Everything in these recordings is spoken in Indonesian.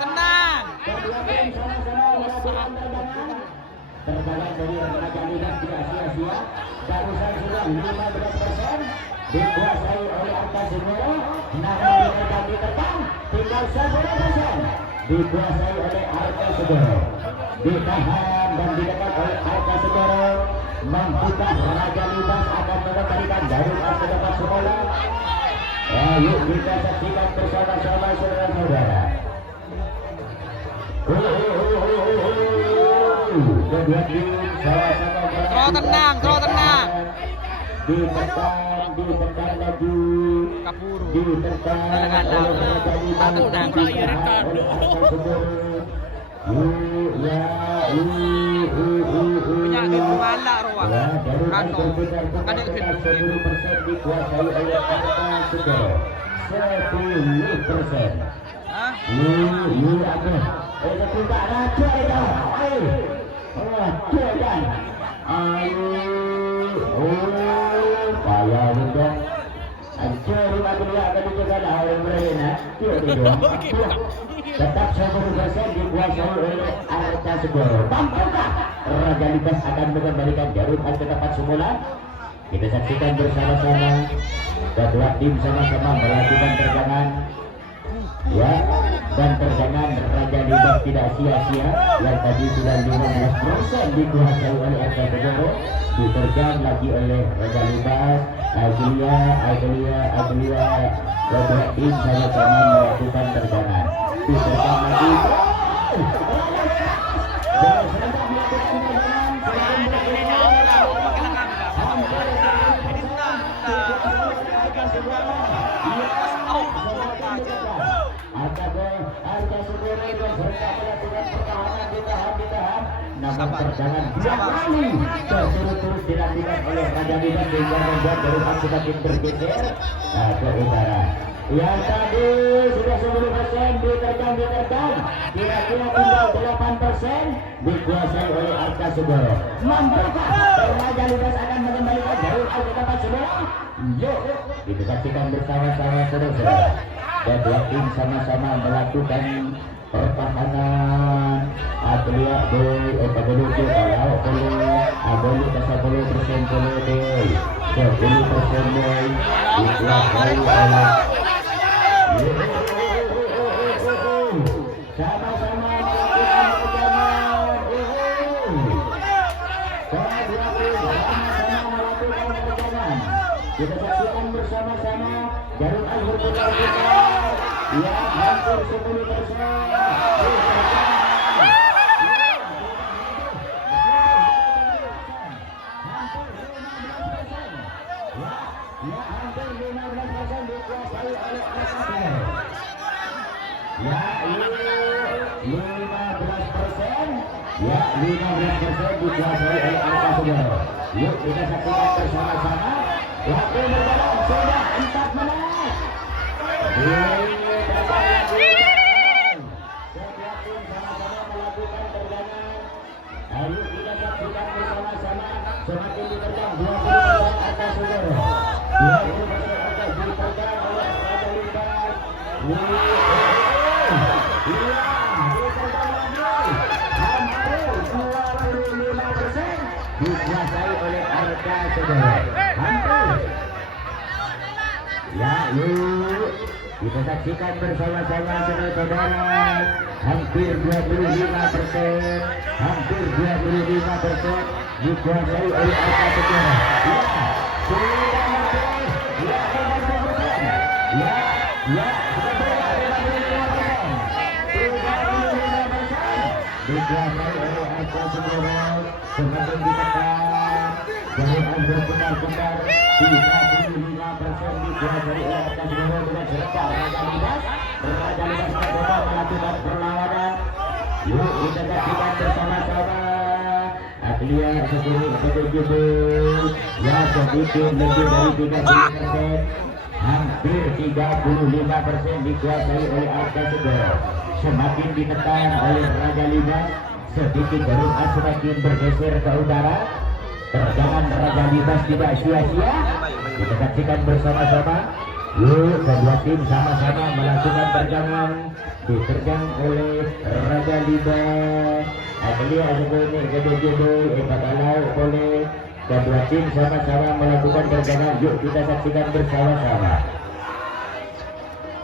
Tenang. Terbalas dari Raja Lidas tidak sia-sia. Barusan sudah 15% dikuasai oleh Arka Sumero. Namun di depan tinggal 10% dikuasai oleh Arka Sumero. Ditahan dan didekat oleh Arka Sumero. Membuka Raja Lidas akan mengembalikan Garut ke depan semula. Ayo kita saksikan bersama-sama saudara-saudara. Kedua tim sama-sama Tenang. ditekan lagi Kapuru. ditekan Punya agak kemana ruang. Rano. Ada dikuasai oleh Arka Sugoro 10%. Hah? Tetap 10% dikuasai oleh Arka Sugoro. Mampukah Raja Lidas akan mengembalikan Garut ke tempat semula? Kita saksikan bersama-sama. Kedua tim sama-sama melakukan terjangan. Ya, dan terjangan Raja Lidas tidak sia-sia. Yang tadi sudah 15% dikuasai oleh Arka Sugoro. Diterjang lagi oleh Raja Lidas. Agulia. Kedua tim sama-sama melakukan terjangan. Diterjang lagi. Namun terjangan dua kali terus dilakukan oleh Raja Lidas sehingga membuat Garut semakin bergeser ke utara. Yang tadi sudah 10% diterjang kira-kira tinggal 8% dikuasai oleh Arka Sugoro. Mampukah Raja Lidas akan mengembalikan Garut ke tempat semula? Yuk kita saksikan bersama-sama saudara-saudara. Kedua tim sama-sama melakukan pertahanan. Agulia boy, kalau Agulia 10% boy, 10% boy dikuasai oleh sama-sama melakukan perjalanan. Kita saksikan bersama-sama Garut berputar-putar. Ya, hampir 10%. Ya, 15% dikuasai oleh Arka Sugoro. Yuk kita saksikan bersama-sama. Waktu berjalan sudah 4 menit. Setiap tim sama-sama melakukan terjangan. Ayo kita saksikan bersama-sama. Semakin diterjang 20% Arka Sugoro. 20% Arka diterjang oleh Raja Lidas. Dikuasai oleh Arka Sugoro. Hampir. Ya, yuk kita saksikan bersama-sama saudara-saudara. Hampir 25%. Hampir 25% dikuasai oleh Arka Sugoro. Ya, sudah hampir. Ya, 50%. Ya, sudah 35%. 35%. dikuasai oleh Arca Segoro, semakin ditekan Jaringan berputar-putar 35% dikuasai oleh Arca Segoro dengan serentak Raja Libas mencoba melakukan perlawanan. Yuk kita saksikan bersama-sama. Aglia Segoro setuju ya sedikit lebih dari 30%, hampir 35% dikuasai oleh Arca Segoro. Semakin ditekan oleh Raja Libas, sedikit berusaha semakin bergeser ke utara. Terjangan Raja Libas tidak sia-sia. Kita saksikan bersama-sama. Yuk kedua tim sama-sama melakukan terjangan, diterjang oleh Raja Libas. Aglia Segoro kedua kalau oleh kedua tim sama-sama melakukan terjangan. Yuk kita saksikan bersama-sama.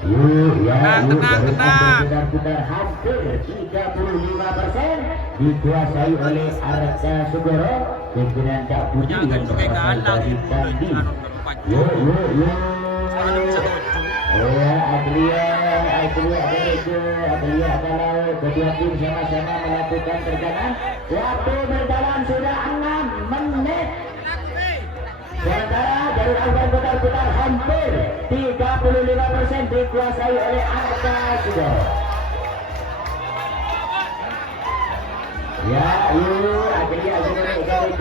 Yuk ya, yuk berputar-putar hampir 35% dikuasai oleh Arca Segoro. Pimpinan Cak Budi yang berasal dari Bandi. Yuk. Ya, Aglia kalau kedua tim sama-sama melakukan terjangan. Waktu berjalan sudah 6 menit. Sementara jalur awan putar-putar hampir 35% dikuasai oleh Arca Segoro. Ya, yuk, Aglia diterjang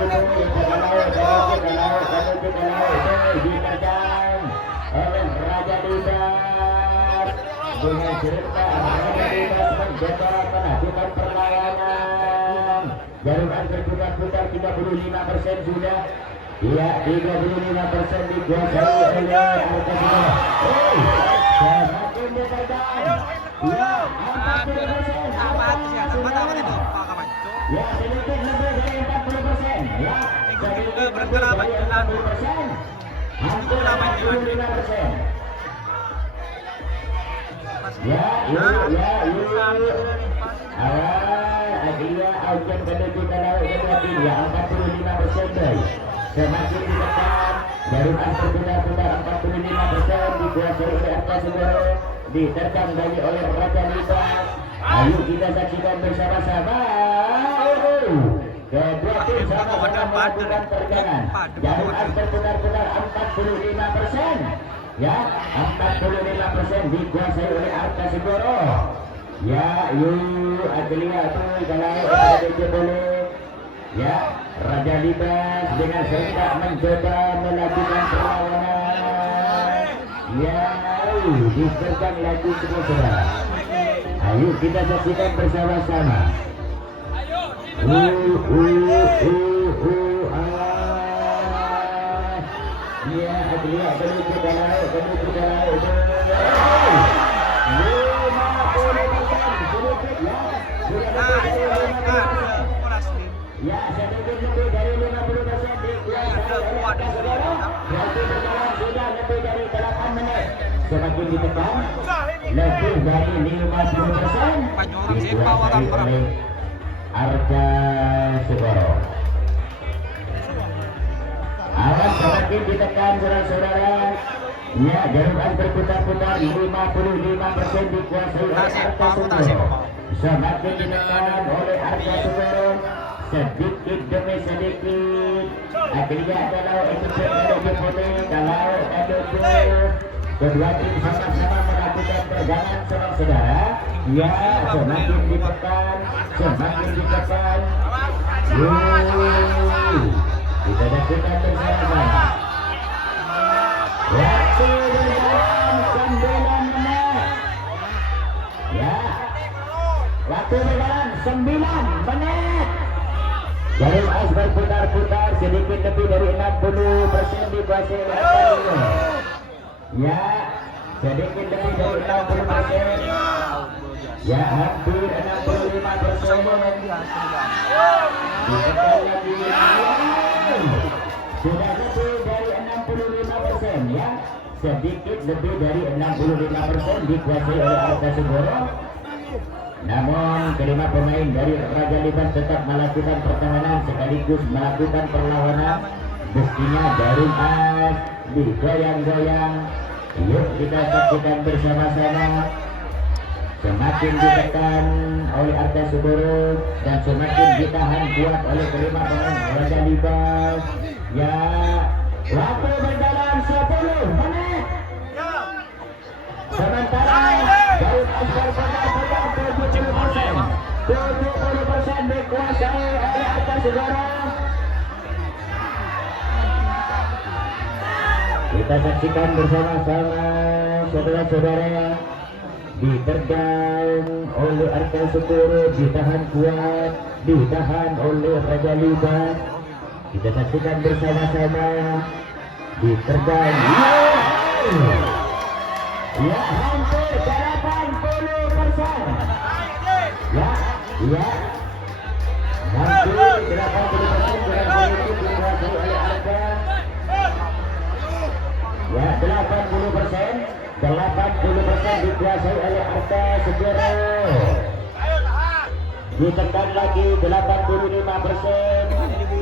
oleh Raja Libas dengan cerita Raja Libas mencoba melakukan perlawanan. Jaringan berputar-putar 35% sudah. Ya, 35% dikuasai oleh Arca Segoro. Semakin diterjang. Ya, 40%. Ya, sedikit lebih dari 40%. Ya, sedikit lebih dari 40%. Hampir 45%. Ya. Aglia Aujan menuju ke laut berarti ya 45% deh. Semakin ditekan, jaringan berputar-putar 45% dikuasai oleh Arca Segoro, diterjang lagi oleh Raja Libas. Ayo kita saksikan bersama-sama. Kedua tim sama-sama melakukan terjangan. Jaringan berputar-putar 45%. Ya, 45% dikuasai oleh Arca Segoro. Ya, yuk Aglia tuh kalau boleh. Ya, Raja Libas dengan serentak mencoba melakukan perlawanan. Ya, diterjang lagi semua. Ayo kita saksikan bersama-sama. Ya, Aglia menuju ke laut. 50% sedikit ya. Ya, sedikit lebih dari 50% dikuasai oleh Arca Segoro. Berarti berjalan sudah lebih dari 8 menit. Semakin ditekan, lebih dari 50% dikuasai oleh Arca Segoro. Awas semakin ditekan saudara-saudara. Ya, jaringan berputar-putar 55% dikuasai oleh Arca Segoro. Semakin ditekan oleh Arca Segoro. Sedikit demi sedikit. Akhirnya kalau itu kalau kedua tim sama-sama melakukan perjalanan saudara. Ya, semakin ditekan. Kita lakukan bersama-sama. Waktu berjalan 9 menit. Ya, waktu berjalan 9 menit. Jarum as berputar-putar sedikit lebih dari 60% dikuasai oleh Arca Segoro. Ya, sedikit lebih dari 60%. Ya, hampir 65%. Ditekan lagi. Sudah lebih dari 65% ya. Sedikit lebih dari 65% dikuasai oleh Arca Segoro. Namun kelima pemain dari Raja Libas tetap melakukan pertahanan sekaligus melakukan perlawanan. Buktinya jarum as digoyang-goyang. Yuk kita saksikan bersama-sama. semakin ditekan oleh Arta Sugoro dan semakin ditahan kuat oleh kelima pemain Raja Libas. Ya, waktu berjalan 10 menit. Sementara Daud Asgar pegang 70% dikuasai oleh Arta Sugoro. Kita saksikan bersama-sama saudara-saudara, diterjang oleh Arta Sugoro, ditahan kuat, ditahan oleh Raja Libas. Kita saksikan bersama-sama, diterjang. Ya, hampir 80%. Ya, hampir 80% berhasil dikuasai oleh Arta. Ya, 80% dikuasai oleh Arta Sugoro. Ditekan lagi 85%,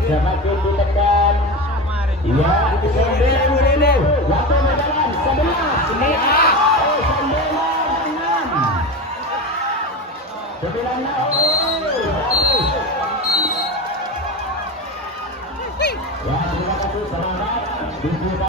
semakin ditekan. Ya, 90. Waktu berjalan 11. 96. Ya, terima kasih, selamat.